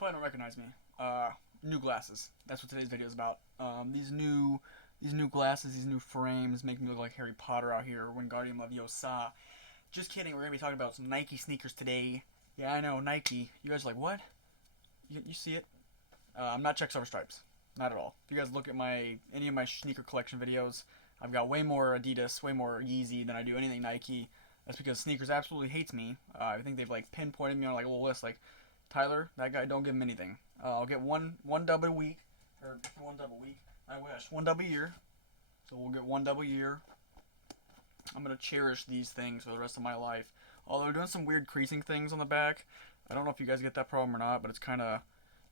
probably don't recognize me. New glasses. That's what today's video is about. These new glasses, these new frames make me look like Harry Potter out here. Wingardium Leviosa. Just kidding. We're gonna be talking about some Nike sneakers today. Yeah, I know Nike. You guys are like, what? You see it? I'm not checks over stripes. Not at all. If you guys look at any of my sneaker collection videos, I've got way more Adidas, way more Yeezy than I do anything Nike. That's because sneakers absolutely hates me. I think they've like pinpointed me on like a little list. Like Tyler, that guy, don't give him anything. I'll get one dub a week, or one dub a week. I wish 1 dub a year. So we'll get 1 dub a year. I'm gonna cherish these things for the rest of my life. Although they're doing some weird creasing things on the back. I don't know if you guys get that problem or not, but it's kind of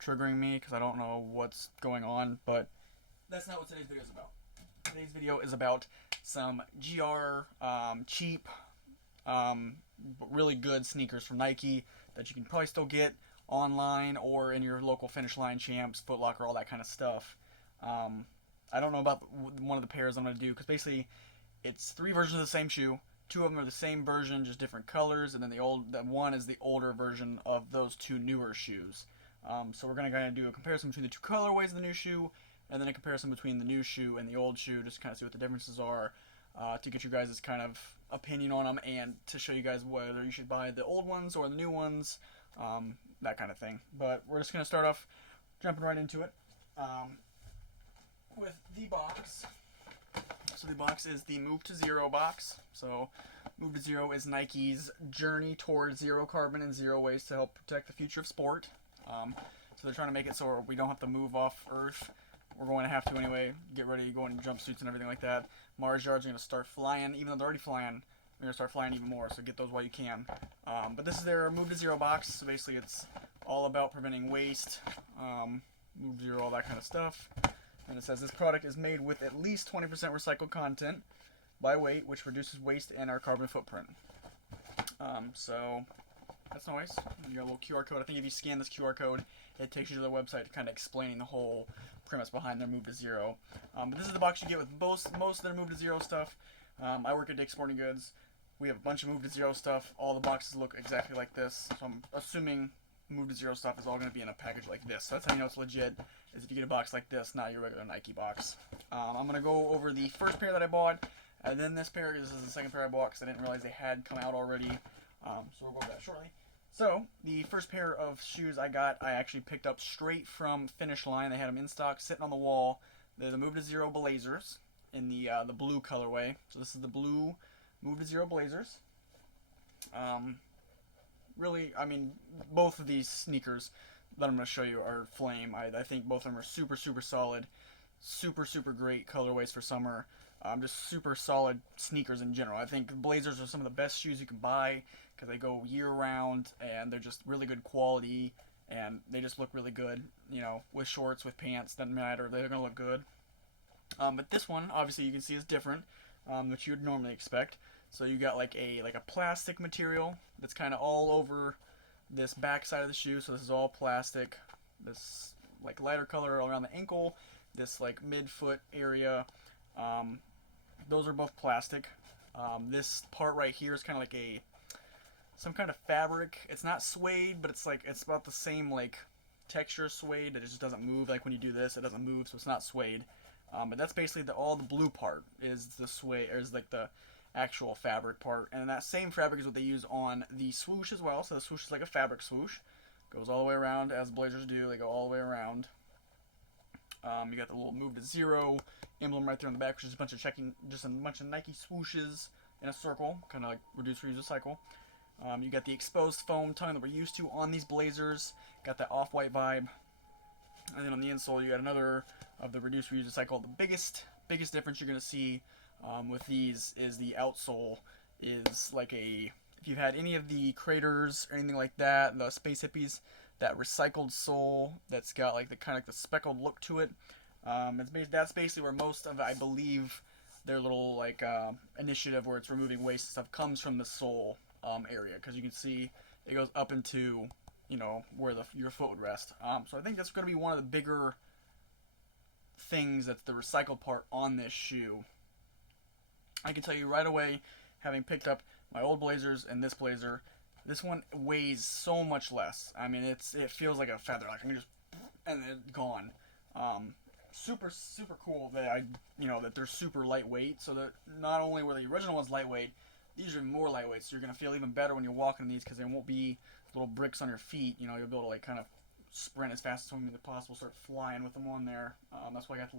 triggering me because I don't know what's going on. But that's not what today's video is about. Today's video is about some GR cheap, really good sneakers from Nike that you can probably still get online or in your local Finish Line, Champs, Foot Locker, all that kind of stuff. I don't know about one of the pairs I'm going to do because basically it's 3 versions of the same shoe. 2 of them are the same version, just different colors, and then that one is the older version of those 2 newer shoes. So we're going to kind of do a comparison between the 2 colorways of the new shoe, and then a comparison between the new shoe and the old shoe, just to kind of see what the differences are, to get you guys' kind of opinion on them, and to show you guys whether you should buy the old ones or the new ones, that kind of thing. But we're just going to start off jumping right into it with the box. So the box is the Move to Zero box. So Move to Zero is Nike's journey towards zero carbon and zero waste to help protect the future of sport. So they're trying to make it so we don't have to move off Earth. We're going to have to anyway. Get ready to go in jumpsuits and everything like that. Mars yards are going to start flying. Even though they're already flying, they're going to start flying even more. So get those while you can. But this is their Move to Zero box. So basically it's all about preventing waste, Move to Zero, all that kind of stuff. And it says this product is made with at least 20% recycled content by weight, which reduces waste and our carbon footprint. So that's nice. You got a little QR code. I think if you scan this QR code, it takes you to their website, kind of explaining the whole premise behind their Move to Zero. But this is the box you get with most of their Move to Zero stuff. I work at Dick's Sporting Goods. We have a bunch of Move to Zero stuff. All the boxes look exactly like this. So I'm assuming Move to Zero stuff is all going to be in a package like this. So that's how you know it's legit, is if you get a box like this, not your regular Nike box. I'm going to go over the first pair that I bought, and then this pair. This is the second pair I bought because I didn't realize they had come out already. So we'll go over that shortly. So the first pair of shoes I got, I actually picked up straight from Finish Line. They had them in stock, sitting on the wall. They're the Move to Zero Blazers in the blue colorway. So this is the blue Move to Zero Blazers. Really, I mean, both of these sneakers that I'm going to show you are flame. I think both of them are super, super solid. Super, super great colorways for summer. Just super solid sneakers in general. I think Blazers are some of the best shoes you can buy because they go year-round, and they're just really good quality, and they just look really good, you know, with shorts, with pants, doesn't matter. They're going to look good. But this one, obviously, you can see is different, which you would normally expect. So you got like a plastic material that's kind of all over this back side of the shoe. So this is all plastic. This like lighter color around the ankle. This like mid-foot area. Those are both plastic. This part right here is kind of like some kind of fabric. It's not suede, but it's about the same like texture as suede. It just doesn't move. Like when you do this, it doesn't move, so it's not suede. But that's basically all the blue part is the suede, or is like the actual fabric part, and that same fabric is what they use on the swoosh as well. So the swoosh is like a fabric swoosh, goes all the way around as Blazers do. They go all the way around. You got the little Move to Zero emblem right there on the back, which is a bunch of Nike swooshes in a circle, kind of like reduce, reuse, recycle. You got the exposed foam tongue that we're used to on these Blazers. Got that off-white vibe, and then on the insole you got another of the reduce, reuse, recycle. The biggest difference you're gonna see with these is the outsole is like if you've had any of the Craters or anything like that, the Space Hippies, that recycled sole that's got like the kind of the speckled look to it. That's basically where most of, I believe, their little like initiative where it's removing waste and stuff comes from the sole area, because you can see it goes up into, you know, where your foot would rest. So I think that's going to be one of the bigger things, that's the recycled part on this shoe. I can tell you right away, having picked up my old Blazers and this Blazer, This one weighs so much less. I mean, it feels like a feather. Like I can just and it's gone. Um, super cool that that they're super lightweight. So that not only were the original ones lightweight, these are more lightweight. So you're gonna feel even better when you're walking in these because they won't be little bricks on your feet. You'll be able to like kind of sprint as fast as humanly possible, start flying with them on there. That's why I got the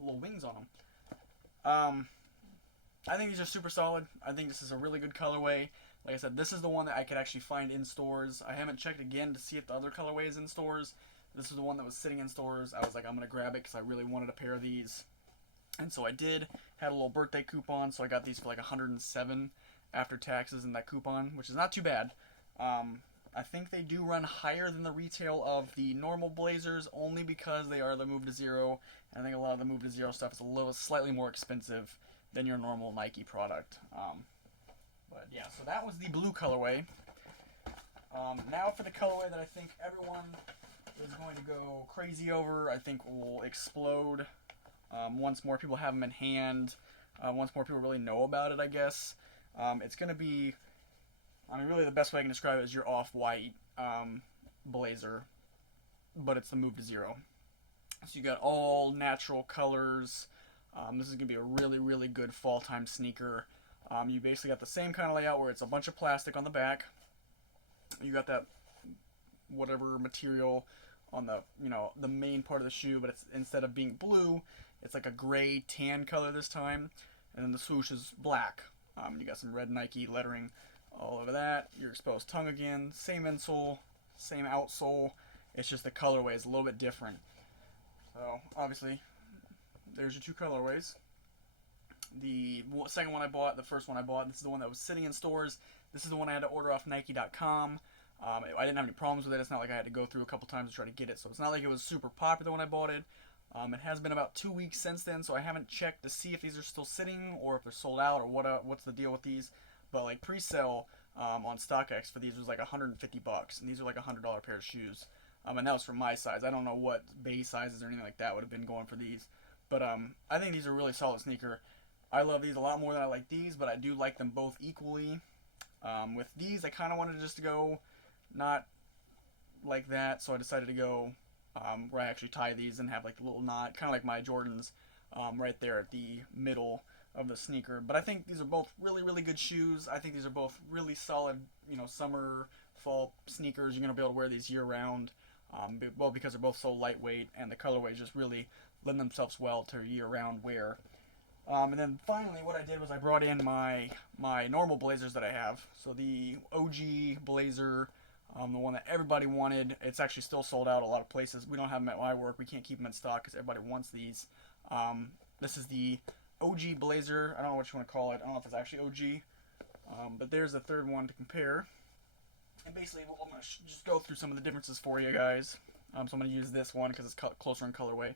little wings on them. Um, I think these are super solid. I think this is a really good colorway. Like I said, this is the one that I could actually find in stores. I haven't checked again to see if the other colorway is in stores. This is the one that was sitting in stores. I was like, I'm going to grab it because I really wanted a pair of these. And so I did. Had a little birthday coupon, so I got these for like 107 after taxes in that coupon, which is not too bad. I think they do run higher than the retail of the normal Blazers only because they are the Move to Zero. And I think a lot of the Move to Zero stuff is a little slightly more expensive than your normal Nike product. But yeah, so that was the blue colorway. Now for the colorway that I think everyone is going to go crazy over. I think will explode once more people have them in hand. Once more people really know about it, I guess. It's going to be, really the best way I can describe it is your off-white blazer, but it's the Move to Zero. So you got all natural colors. This is going to be a really, really good fall time sneaker. You basically got the same kind of layout where it's a bunch of plastic on the back. You got that whatever material on the main part of the shoe, but it's instead of being blue, it's like a gray tan color this time, and then the swoosh is black. You got some red Nike lettering all over that. Your exposed tongue again, same insole, same outsole. It's just the colorway is a little bit different. So obviously, there's your two colorways. The second one I bought, the first one I bought, this is the one that was sitting in stores. This is the one I had to order off Nike.com. I didn't have any problems with it. It's not like I had to go through a couple times to try to get it. So it's not like it was super popular when I bought it. It has been about 2 weeks since then, so I haven't checked to see if these are still sitting or if they're sold out or what's the deal with these. But like pre-sale on StockX for these was like $150, and these are like $100 pair of shoes. And that was for my size. I don't know what base sizes or anything like that would have been going for these. But I think these are a really solid sneaker. I love these a lot more than I like these, but I do like them both equally. With these, I kind of wanted just to go not like that, so I decided to go where I actually tie these and have like a little knot, kind of like my Jordans right there at the middle of the sneaker. But I think these are both really, really good shoes. I think these are both really solid, summer, fall sneakers. You're going to be able to wear these year round. Because they're both so lightweight and the colorways just really lend themselves well to year round wear. And then finally, what I did was I brought in my normal blazers that I have. So the OG blazer, the one that everybody wanted. It's actually still sold out a lot of places. We don't have them at my work. We can't keep them in stock because everybody wants these. This is the OG blazer. I don't know what you want to call it. I don't know if it's actually OG. But there's the third one to compare. And basically, I'm going to just go through some of the differences for you guys. So I'm going to use this one because it's closer in colorway.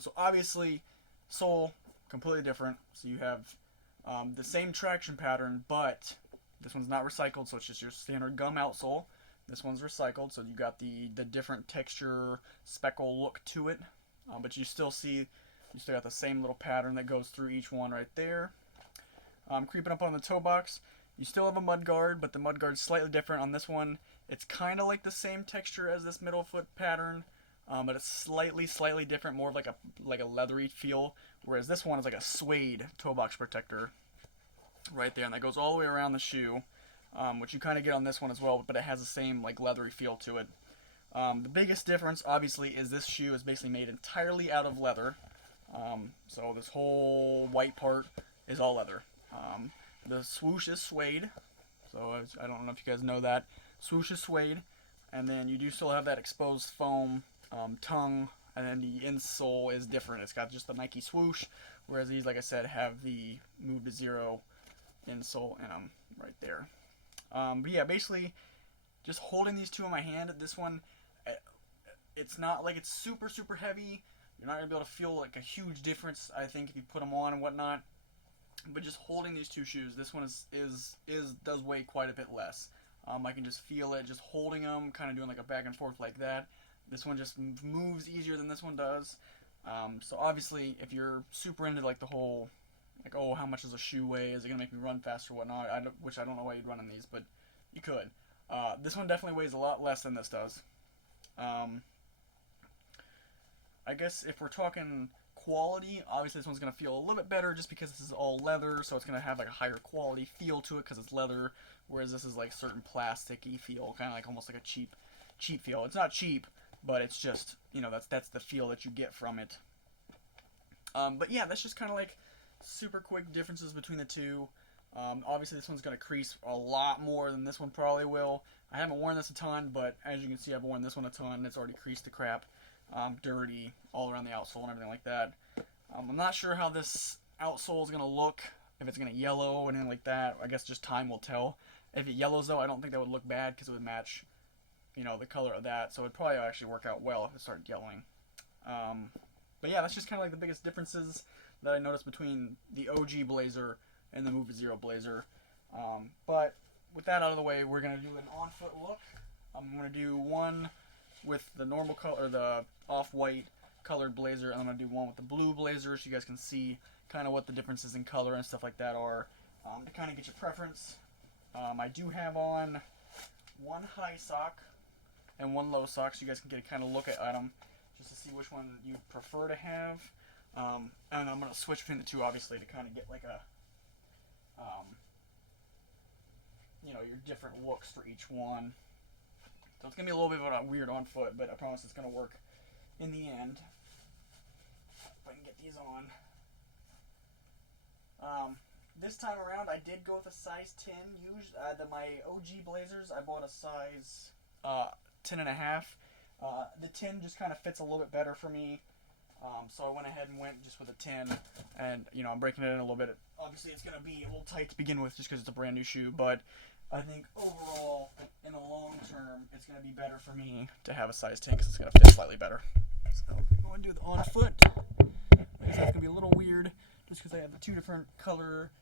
So obviously, sole, completely different. So you have the same traction pattern, but this one's not recycled, so it's just your standard gum outsole. This one's recycled, so you got the different texture, speckle look to it. But you still got the same little pattern that goes through each one right there. Creeping up on the toe box, you still have a mud guard, but the mud guard's slightly different. On this one, it's kind of like the same texture as this middle foot pattern, but it's slightly different, more of like a leathery feel. Whereas this one is like a suede toe box protector right there, and that goes all the way around the shoe, which you kind of get on this one as well, but it has the same like leathery feel to it. The biggest difference, obviously, is this shoe is basically made entirely out of leather. So this whole white part is all leather. The swoosh is suede, so I don't know if you guys know that. Swoosh is suede, and then you do still have that exposed foam tongue, and then the insole is different. It's got just the Nike swoosh, whereas these, like I said, have the Move to Zero insole in them right there. But yeah, basically, just holding these two in my hand, this one, it's not like it's super, super heavy. You're not going to be able to feel like a huge difference, I think, if you put them on and whatnot. But just holding these two shoes, this one does weigh quite a bit less. I can just feel it just holding them, kind of doing like a back and forth like that. This one just moves easier than this one does. So obviously, if you're super into like the whole, like, oh, how much does a shoe weigh? Is it gonna make me run faster or whatnot? Which I don't know why you'd run in these, but you could. This one definitely weighs a lot less than this does. Um, I guess if we're talking quality, obviously this one's going to feel a little bit better just because this is all leather, so it's going to have like a higher quality feel to it because it's leather, whereas this is like certain plasticky feel, kind of like almost like a cheap feel. It's not cheap, but it's just, you know, that's the feel that you get from it. But yeah, that's just kind of like super quick differences between the two. Obviously, this one's going to crease a lot more than this one probably will. I haven't worn this a ton, but as you can see, I've worn this one a ton. It's already creased to crap, dirty, all around the outsole and everything like that. I'm not sure how this outsole is going to look, if it's going to yellow or anything like that. I guess just time will tell. If it yellows, though, I don't think that would look bad because it would match, you know, the color of that. So it'd probably actually work out well if it started yellowing. But yeah, that's just kind of like the biggest differences that I noticed between the OG Blazer and the Movie Zero Blazer. But with that out of the way, we're going to do an on-foot look. I'm going to do one with the normal color, the off-white colored blazer, and I'm going to do one with the blue blazer so you guys can see kind of what the differences in color and stuff like that are, to kind of get your preference. I do have on one high sock and one low sock so you guys can get a kind of look at them just to see which one you prefer to have. And I'm going to switch between the two, obviously, to kind of get like a, you know, your different looks for each one. So it's going to be a little bit of a weird on foot, but I promise it's going to work in the end. If I can get these on. This time around, I did go with a size 10. My OG Blazers, I bought a size 10 and a half. The 10 just kind of fits a little bit better for me. So I went ahead and went just with a 10, and you know, I'm breaking it in a little bit. Obviously, it's going to be a little tight to begin with just because it's a brand new shoe, but I think overall, in the long term, it's going to be better for me to have a size 10 because it's going to fit slightly better. So go and do the on foot. Like I said, it's going to be a little weird just because I have the two different color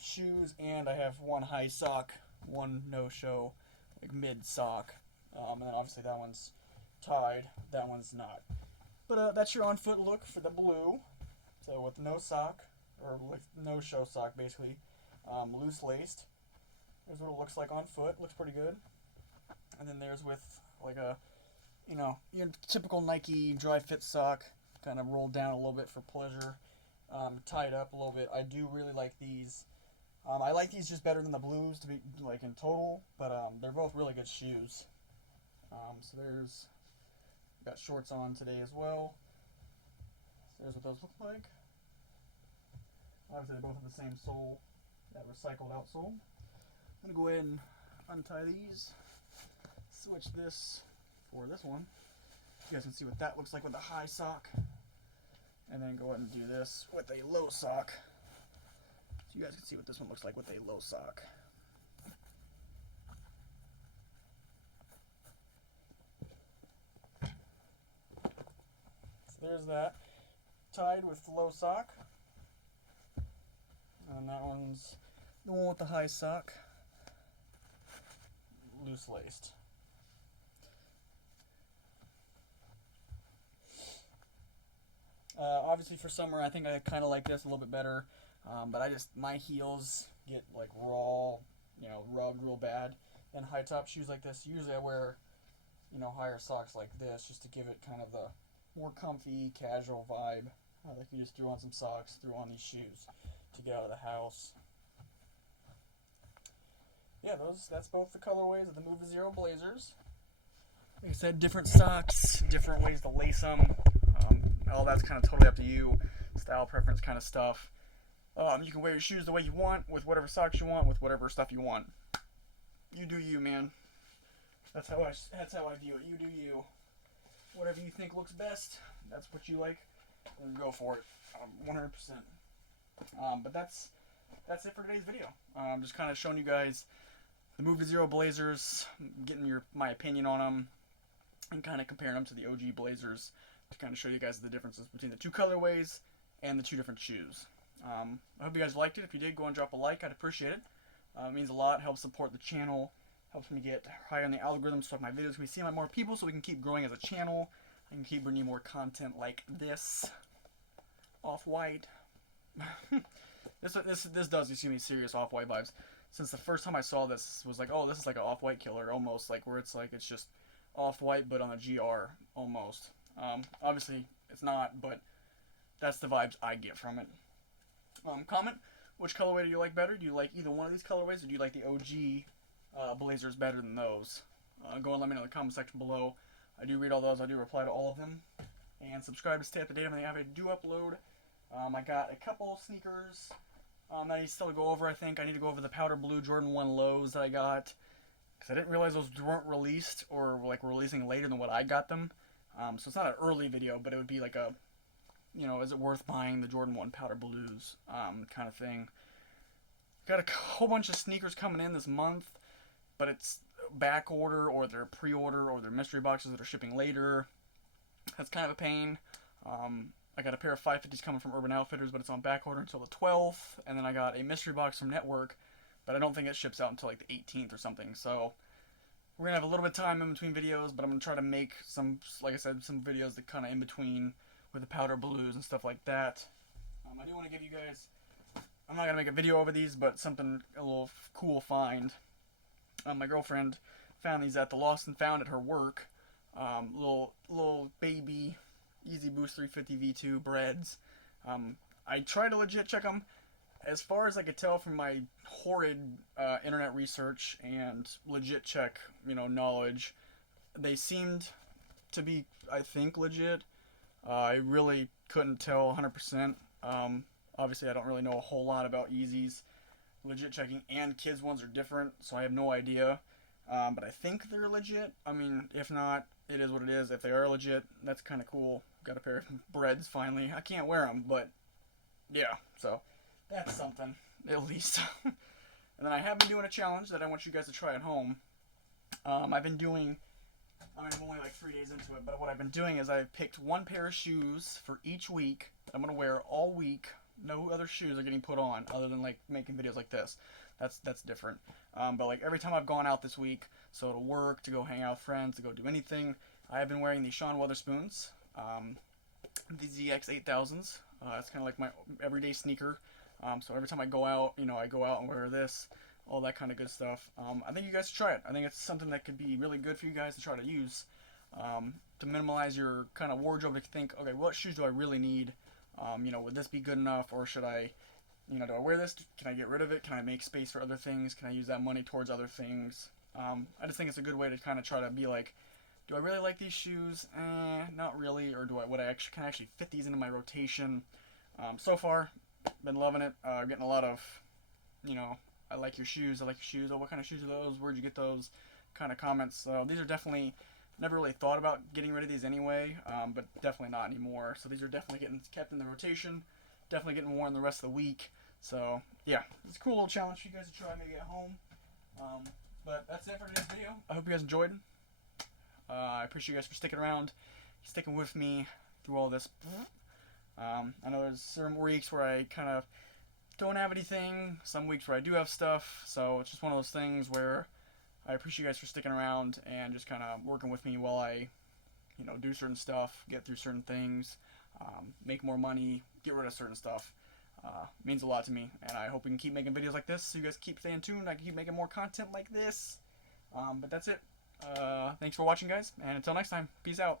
shoes, and I have one high sock, one no-show, like mid sock, and then obviously that one's tied, that one's not. But that's your on-foot look for the blue. So with no sock, or with no show sock basically, loose laced. There's what it looks like on foot. Looks pretty good. And then there's with like a, you know, your typical Nike dry fit sock, kind of rolled down a little bit for pleasure, tied up a little bit. I do really like these. I like these just better than the blues to be like in total, but they're both really good shoes. So there's. Got shorts on today as well. So there's what those look like. Obviously they both have the same sole, that recycled outsole. I'm going to go ahead and untie these. Switch this for this one. You guys can see what that looks like with a high sock. And then go ahead and do this with a low sock. So you guys can see what this one looks like with a low sock. There's that, tied with low sock, and that one's the one with the high sock, loose laced. Obviously for summer, I think I kind of like this a little bit better, but my heels get like rubbed real bad in high top shoes like this. Usually I wear, you know, higher socks like this just to give it kind of the more comfy, casual vibe. Like you just threw on some socks, threw on these shoes to get out of the house. Yeah, that's both the colorways of the Movie Zero Blazers. Like I said, different socks, different ways to lace them. All that's kind of totally up to you. Style preference kind of stuff. You can wear your shoes the way you want, with whatever socks you want, with whatever stuff you want. You do you, man. That's how I view it. You do you. Whatever you think looks best, that's what you like, then go for it, 100%. But that's it for today's video. Just kind of showing you guys the Movie Zero Blazers, getting my opinion on them, and kind of comparing them to the OG Blazers to kind of show you guys the differences between the two colorways and the two different shoes. I hope you guys liked it. If you did, go and drop a like. I'd appreciate it. It means a lot. Helps support the channel. Helps me get higher on the algorithm so my videos can be seen by more people so we can keep growing as a channel. I can keep bringing you more content like this. Off-white. This does, excuse me, serious Off-White vibes. since the first time I saw this was like, oh, this is like an off-white killer almost, like where it's like it's just off-white but on a GR almost. Obviously it's not, but that's the vibes I get from it. Comment which colorway do you like better? Do you like either one of these colorways, or do you like the OG Blazers better than those? Go and let me know in the comment section below. I do read all those. I do reply to all of them. And subscribe to stay up to date on everything I do upload. I got a couple sneakers that I still go over. I think I need to go over the powder blue Jordan 1 lows that I got, because I didn't realize those weren't released, or like releasing later than what I got them. So it's not an early video, but it would be like a, is it worth buying the Jordan 1 powder blues kind of thing. Got a whole bunch of sneakers coming in this month, but it's back order, or they're pre-order, or they're mystery boxes that are shipping later. That's kind of a pain. I got a pair of 550s coming from Urban Outfitters, but it's on back order until the 12th. And then I got a mystery box from Network, but I don't think it ships out until like the 18th or something. So we're going to have a little bit of time in between videos, but I'm going to try to make some, like I said, some videos that kind of in between with the powder blues and stuff like that. I do want to give you guys, I'm not going to make a video over these, but something, a little cool find. My girlfriend found these at the Lost and Found at her work. Little baby Easy Boost 350 V2 breads. I tried to legit check them. As far as I could tell from my horrid internet research and legit check, knowledge, they seemed to be, I think, legit. I really couldn't tell 100%. Obviously, I don't really know a whole lot about Yeezys. Legit checking and kids ones are different, so I have no idea. But I think they're legit. I mean, if not, it is what it is. If they are legit, that's kind of cool. Got a pair of breads finally. I can't wear them, but yeah, so that's something, at least. And then I have been doing a challenge that I want you guys to try at home. I'm only like 3 days into it, but what I've been doing is I've picked one pair of shoes for each week that I'm going to wear all week. No other shoes are getting put on other than like making videos like this. That's different. But like every time I've gone out this week, so to work, to go hang out with friends, to go do anything, I have been wearing these Sean Weatherspoons, the ZX 8000s. It's kind of like my everyday sneaker. So every time I go out, I go out and wear this, all that kind of good stuff. I think you guys should try it. I think it's something that could be really good for you guys to try to use, to minimize your kind of wardrobe, to think, okay, what shoes do I really need? Would this be good enough, or should I, do I wear this? Can I get rid of it? Can I make space for other things? Can I use that money towards other things? I just think it's a good way to kind of try to be like, do I really like these shoes? Not really. Or can I actually fit these into my rotation? So far, been loving it. Getting a lot of, I like your shoes. I like your shoes. Oh, what kind of shoes are those? Where'd you get those? Kind of comments. So these are definitely, never really thought about getting rid of these anyway, but definitely not anymore. So these are definitely getting kept in the rotation. Definitely getting worn the rest of the week. So yeah, it's a cool little challenge for you guys to try maybe at home. But that's it for today's video. I hope you guys enjoyed. I appreciate you guys for sticking around, sticking with me through all this. I know there's certain weeks where I kind of don't have anything, some weeks where I do have stuff, so it's just one of those things where I appreciate you guys for sticking around and just kind of working with me while I, do certain stuff, get through certain things, make more money, get rid of certain stuff. Means a lot to me, and I hope we can keep making videos like this so you guys keep staying tuned. I can keep making more content like this. But that's it. Thanks for watching, guys, and until next time, peace out.